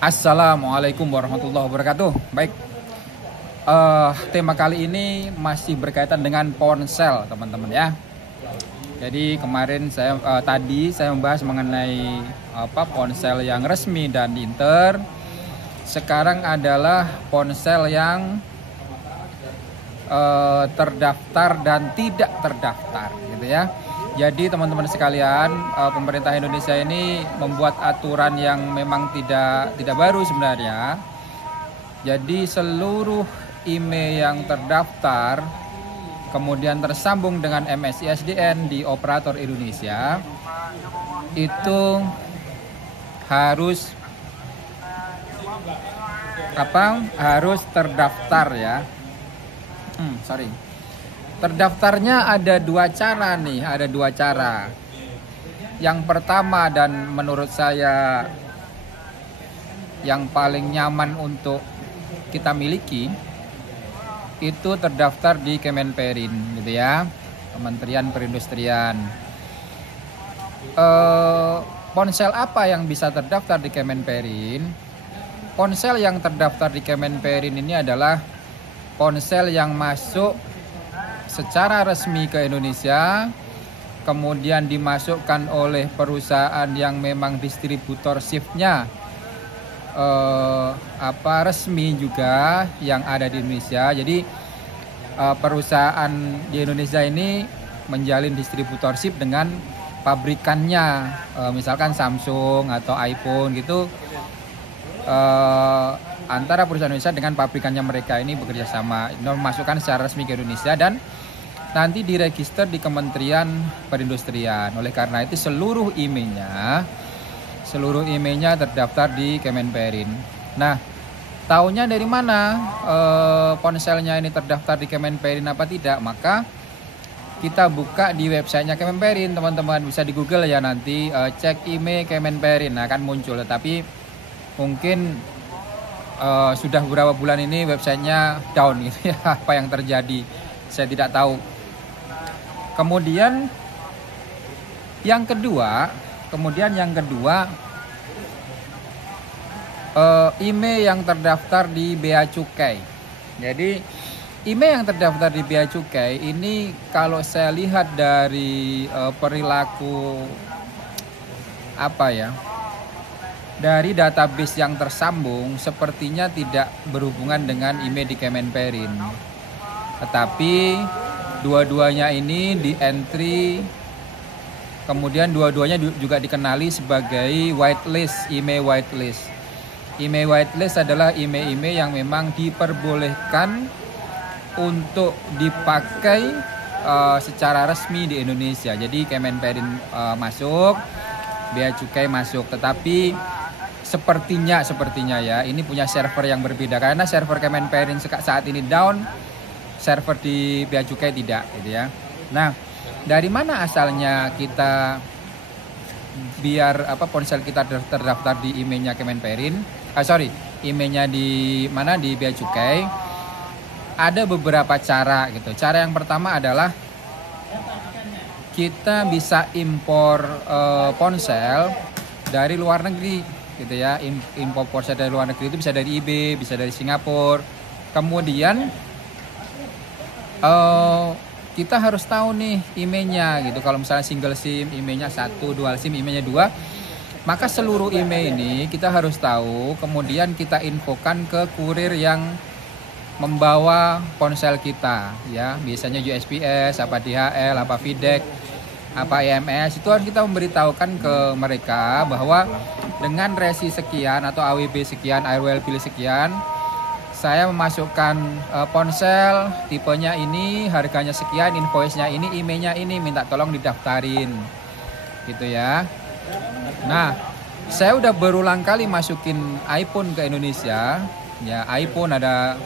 Assalamualaikum warahmatullahi wabarakatuh. Baik, tema kali ini masih berkaitan dengan ponsel, teman-teman ya. Jadi tadi saya membahas mengenai ponsel yang resmi dan inter. Sekarang adalah ponsel yang terdaftar dan tidak terdaftar, gitu ya. Jadi teman-teman sekalian, pemerintah Indonesia ini membuat aturan yang memang tidak baru sebenarnya. Jadi seluruh IMEI yang terdaftar kemudian tersambung dengan MSI SDN di operator Indonesia itu harus terdaftar ya. Terdaftarnya ada dua cara nih, Yang pertama dan menurut saya yang paling nyaman untuk kita miliki itu terdaftar di Kemenperin, gitu ya, Kementerian Perindustrian. Ponsel apa yang bisa terdaftar di Kemenperin? Ponsel yang terdaftar di Kemenperin ini adalah ponsel yang masuk secara resmi ke Indonesia, kemudian dimasukkan oleh perusahaan yang memang distributor shiftnya resmi juga yang ada di Indonesia. Jadi perusahaan di Indonesia ini menjalin distributorship dengan pabrikannya, misalkan Samsung atau iPhone gitu. Antara perusahaan Indonesia dengan pabrikannya mereka ini bekerja sama, memasukkan secara resmi ke Indonesia dan nanti diregister di Kementerian Perindustrian. Oleh karena itu seluruh IMEI-nya terdaftar di Kemenperin. Nah, taunya dari mana ponselnya ini terdaftar di Kemenperin apa tidak? Maka kita buka di websitenya Kemenperin, teman-teman. Bisa di Google ya nanti, cek IMEI Kemenperin, akan muncul. Tetapi mungkin sudah beberapa bulan ini websitenya down gitu ya. Apa yang terjadi saya tidak tahu. Kemudian yang kedua IMEI yang terdaftar di Bea Cukai. Jadi IMEI yang terdaftar di Bea Cukai ini kalau saya lihat dari perilaku dari database yang tersambung sepertinya tidak berhubungan dengan IMEI di Kemenperin. Tetapi dua-duanya ini di entry, kemudian dua-duanya juga dikenali sebagai whitelist, IMEI whitelist. IMEI whitelist adalah IMEI yang memang diperbolehkan untuk dipakai secara resmi di Indonesia. Jadi Kemenperin masuk, Bea Cukai masuk, tetapi sepertinya ya ini punya server yang berbeda karena server Kemenperin saat ini down, server di Bea Cukai tidak, gitu ya. Nah, dari mana asalnya kita biar ponsel kita terdaftar di IMEI-nya Kemenperin? IMEI-nya di mana, di Bea Cukai? Ada beberapa cara gitu. Cara yang pertama adalah kita bisa impor ponsel dari luar negeri, gitu ya. Impor ponsel dari luar negeri itu bisa dari eBay, bisa dari Singapura. Kemudian kita harus tahu nih IMEI-nya gitu. Kalau misalnya single SIM, IMEI-nya 1, dual SIM, IMEI-nya 2, maka seluruh IMEI ini kita harus tahu. Kemudian kita infokan ke kurir yang membawa ponsel kita, ya. Biasanya USPS, DHL, FedEx, EMS. Itu harus kita memberitahukan ke mereka bahwa dengan resi sekian atau AWB sekian, airwell bill sekian, saya memasukkan ponsel tipenya ini, harganya sekian, invoice-nya ini, IMEI-nya ini, minta tolong didaftarin, gitu ya. Nah, saya udah berulang kali masukin iPhone ke Indonesia, ya. iPhone ada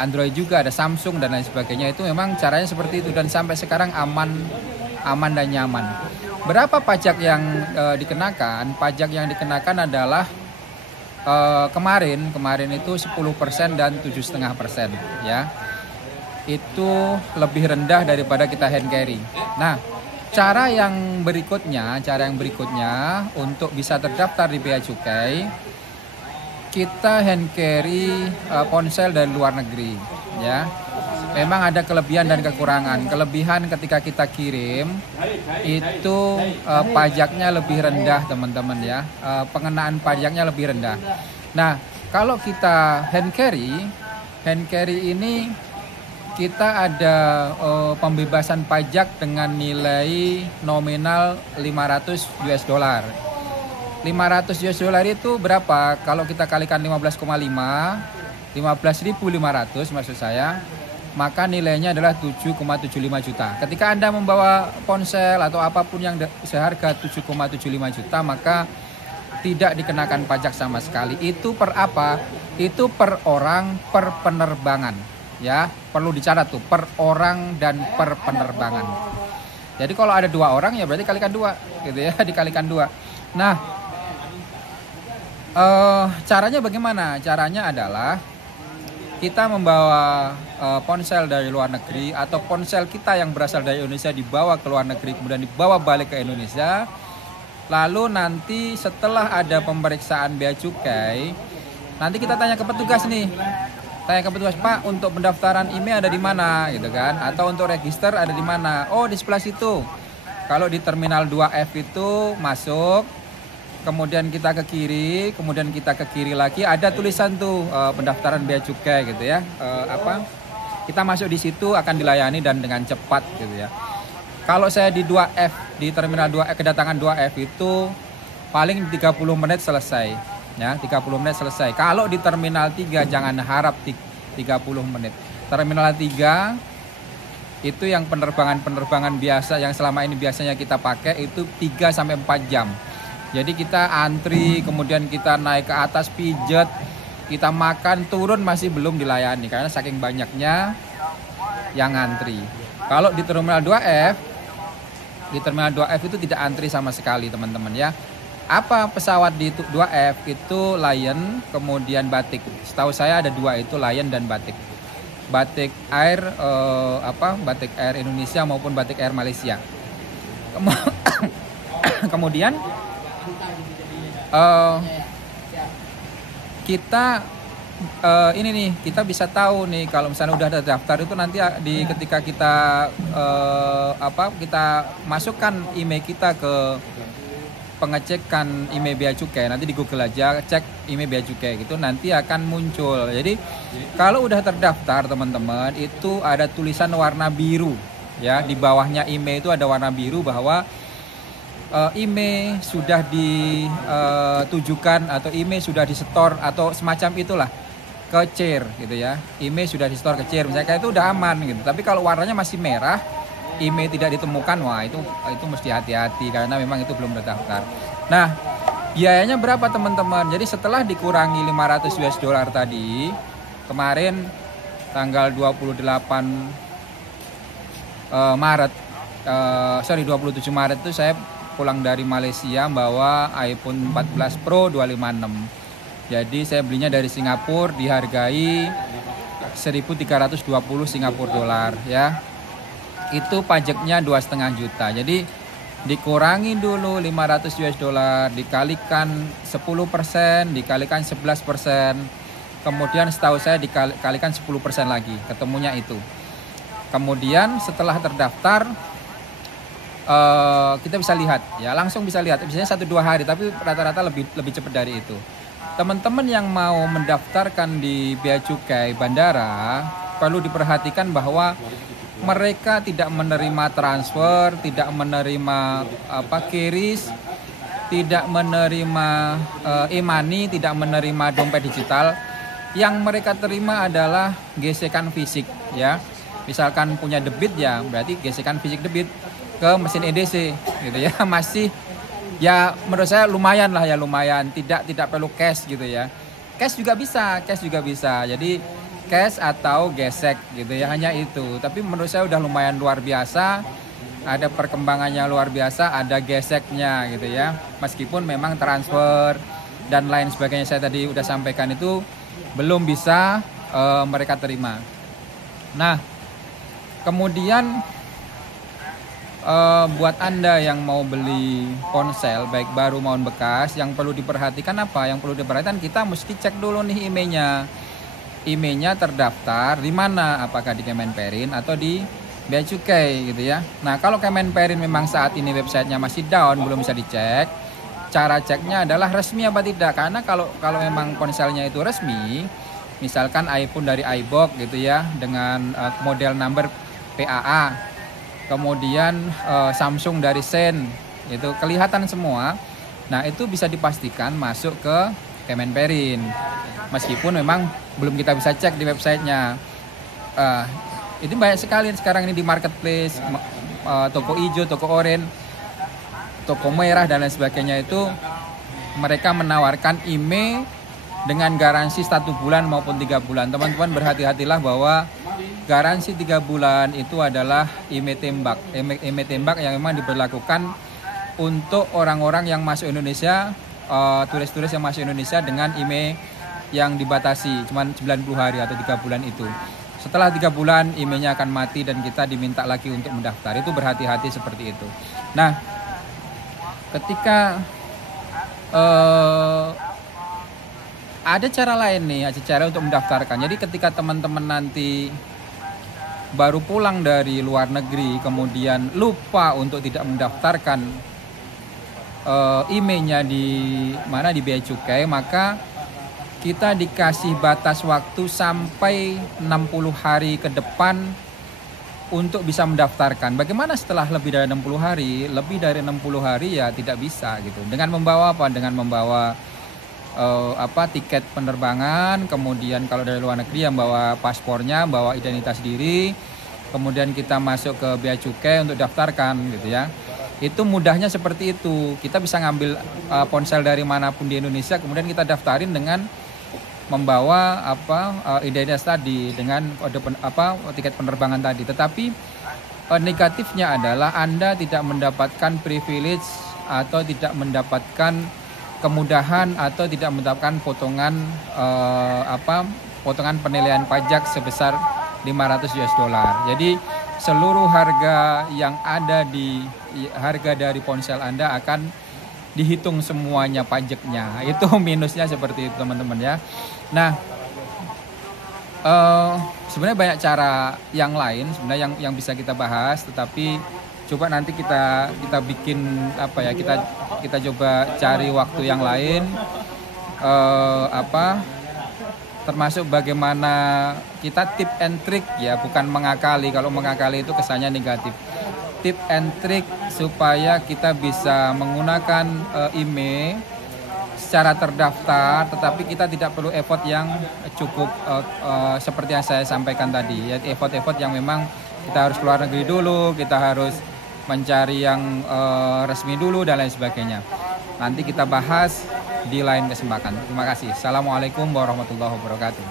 Android juga, ada Samsung dan lain sebagainya. Itu memang caranya seperti itu dan sampai sekarang aman dan nyaman. Berapa pajak yang dikenakan? Pajak yang dikenakan adalah kemarin itu 10% dan 7,5%, ya. Itu lebih rendah daripada kita hand carry. Nah, cara yang berikutnya untuk bisa terdaftar di Bea Cukai kita hand carry ponsel dari luar negeri, ya. Memang ada kelebihan dan kekurangan. Kelebihan ketika kita kirim itu pajaknya lebih rendah, teman-teman ya. Pengenaan pajaknya lebih rendah. Nah, kalau kita hand carry ini kita ada pembebasan pajak dengan nilai nominal 500 US dollar. 500 US dollar itu berapa? Kalau kita kalikan 15,500 maksud saya, maka nilainya adalah 7,75 juta. Ketika Anda membawa ponsel atau apapun yang seharga 7,75 juta, maka tidak dikenakan pajak sama sekali. Itu per apa? Itu per orang, per penerbangan. Ya, perlu dicatat tuh, per orang dan per penerbangan. Jadi kalau ada 2 orang ya berarti kalikan 2, gitu ya, dikalikan 2. Nah, caranya bagaimana? Caranya adalah kita membawa ponsel dari luar negeri atau ponsel kita yang berasal dari Indonesia dibawa ke luar negeri kemudian dibawa balik ke Indonesia. Lalu nanti setelah ada pemeriksaan bea cukai, nanti kita tanya ke petugas nih. Tanya ke petugas, Pak, untuk pendaftaran IMEI ada di mana, gitu kan? Atau untuk register ada di mana? Oh, di sebelah situ. Kalau di Terminal 2F itu masuk, kemudian kita ke kiri, kemudian kita ke kiri lagi, ada tulisan tuh pendaftaran bea cukai, gitu ya. Kita masuk di situ akan dilayani dan dengan cepat, gitu ya. Kalau saya di 2F, di Terminal 2F, kedatangan 2F itu paling 30 menit selesai. Ya, 30 menit selesai. Kalau di Terminal 3 jangan harap 30 menit. Terminal 3 itu yang penerbangan biasa yang selama ini biasanya kita pakai itu 3 sampai 4 jam. Jadi kita antri, kemudian kita naik ke atas pijet, kita makan, turun masih belum dilayani karena saking banyaknya yang antri. Kalau di Terminal 2F, itu tidak antri sama sekali, teman-teman ya. Apa pesawat di 2F itu Lion, kemudian Batik. Setahu saya ada 2 itu, Lion dan Batik. Batik Air Batik Air Indonesia maupun Batik Air Malaysia. Kemudian kita ini nih, kita bisa tahu nih kalau misalnya udah ada daftar itu nanti ketika kita kita masukkan email kita ke pengecekan IMEI bea cukai, nanti di Google aja cek IMEI bea cukai gitu, nanti akan muncul. Jadi kalau udah terdaftar, teman-teman, itu ada tulisan warna biru ya, di bawahnya IMEI itu ada warna biru bahwa IMEI sudah ditujukan atau IMEI sudah disetor atau semacam itulah ke CIR gitu ya. IMEI sudah disetor ke CIR, misalnya itu udah aman gitu. Tapi kalau warnanya masih merah, IMEI tidak ditemukan, wah itu mesti hati-hati karena memang itu belum terdaftar. Nah, biayanya berapa, teman-teman? Jadi setelah dikurangi 500 US dollar tadi, kemarin tanggal 27 Maret itu saya pulang dari Malaysia bawa iPhone 14 Pro 256. Jadi saya belinya dari Singapura, dihargai 1.320 Singapura dolar ya. Itu pajaknya 2,5 juta. Jadi dikurangi dulu 500 US dollar, dikalikan 10%, dikalikan 11%. Kemudian setahu saya dikalikan 10% lagi, ketemunya itu. Kemudian setelah terdaftar, kita bisa lihat ya, langsung bisa lihat. Biasanya 1-2 hari, tapi rata-rata lebih cepat dari itu. Teman-teman yang mau mendaftarkan di bea cukai bandara perlu diperhatikan bahwa mereka tidak menerima transfer, tidak menerima QRIS, tidak menerima e-money, tidak menerima dompet digital. Yang mereka terima adalah gesekan fisik ya. Misalkan punya debit ya, berarti gesekan fisik debit ke mesin EDC gitu ya. Masih ya menurut saya lumayan lah ya, lumayan. Tidak perlu cash gitu ya. Cash juga bisa. Jadi cash atau gesek gitu ya, hanya itu. Tapi menurut saya udah lumayan luar biasa, ada perkembangannya luar biasa, ada geseknya gitu ya. Meskipun memang transfer dan lain sebagainya saya tadi udah sampaikan itu belum bisa mereka terima. Nah, kemudian buat Anda yang mau beli ponsel baik baru maupun bekas, yang perlu diperhatikan apa? Yang perlu diperhatikan, kita mesti cek dulu nih emailnya. Emailnya terdaftar di mana? Apakah di Kemenperin atau di Bea Cukai gitu ya. Nah, kalau Kemenperin memang saat ini websitenya masih down, belum bisa dicek. Cara ceknya adalah resmi apa tidak. Karena kalau memang ponselnya itu resmi, misalkan iPhone dari iBox gitu ya, dengan model number PAA, kemudian Samsung dari Sen, itu kelihatan semua. Nah, itu bisa dipastikan masuk ke Kemenperin, meskipun memang belum kita bisa cek di websitenya. Itu banyak sekali sekarang ini di marketplace, toko hijau, toko oranye, toko merah dan lain sebagainya, itu mereka menawarkan email dengan garansi 1 bulan maupun 3 bulan. Teman-teman berhati-hatilah bahwa garansi 3 bulan itu adalah email tembak. Email tembak yang memang diberlakukan untuk orang-orang yang masuk Indonesia, turis-turis yang masuk Indonesia dengan email yang dibatasi cuma 90 hari atau 3 bulan itu. Setelah 3 bulan emailnya akan mati dan kita diminta lagi untuk mendaftar. Itu berhati-hati seperti itu. Nah, ketika ada cara lain nih, ada cara untuk mendaftarkan. Jadi ketika teman-teman nanti baru pulang dari luar negeri, kemudian lupa untuk tidak mendaftarkan emailnya di mana, di Bea Cukai, maka kita dikasih batas waktu sampai 60 hari ke depan untuk bisa mendaftarkan. Bagaimana setelah lebih dari 60 hari? Lebih dari 60 hari ya tidak bisa gitu. Dengan membawa apa? Dengan membawa tiket penerbangan, kemudian kalau dari luar negeri yang bawa paspornya, bawa identitas diri, kemudian kita masuk ke Bea Cukai untuk daftarkan gitu ya. Itu mudahnya seperti itu. Kita bisa ngambil ponsel dari manapun di Indonesia, kemudian kita daftarin dengan membawa identitas tadi, dengan tiket penerbangan tadi. Tetapi negatifnya adalah Anda tidak mendapatkan privilege atau tidak mendapatkan kemudahan atau tidak mendapatkan potongan penilaian pajak sebesar 500 US dollar. Jadi seluruh harga yang ada di harga dari ponsel Anda akan dihitung semuanya pajaknya. Itu minusnya seperti itu teman-teman ya. Nah, sebenarnya banyak cara yang lain sebenarnya yang bisa kita bahas, tetapi coba nanti kita bikin kita coba cari waktu yang lain, termasuk bagaimana kita tip and trick ya, bukan mengakali. Kalau mengakali itu kesannya negatif. Tip and trick supaya kita bisa menggunakan email secara terdaftar, tetapi kita tidak perlu effort yang cukup seperti yang saya sampaikan tadi ya, effort yang memang kita harus keluar negeri dulu, kita harus mencari yang resmi dulu dan lain sebagainya. Nanti kita bahas di lain kesempatan. Terima kasih. Assalamualaikum warahmatullahi wabarakatuh.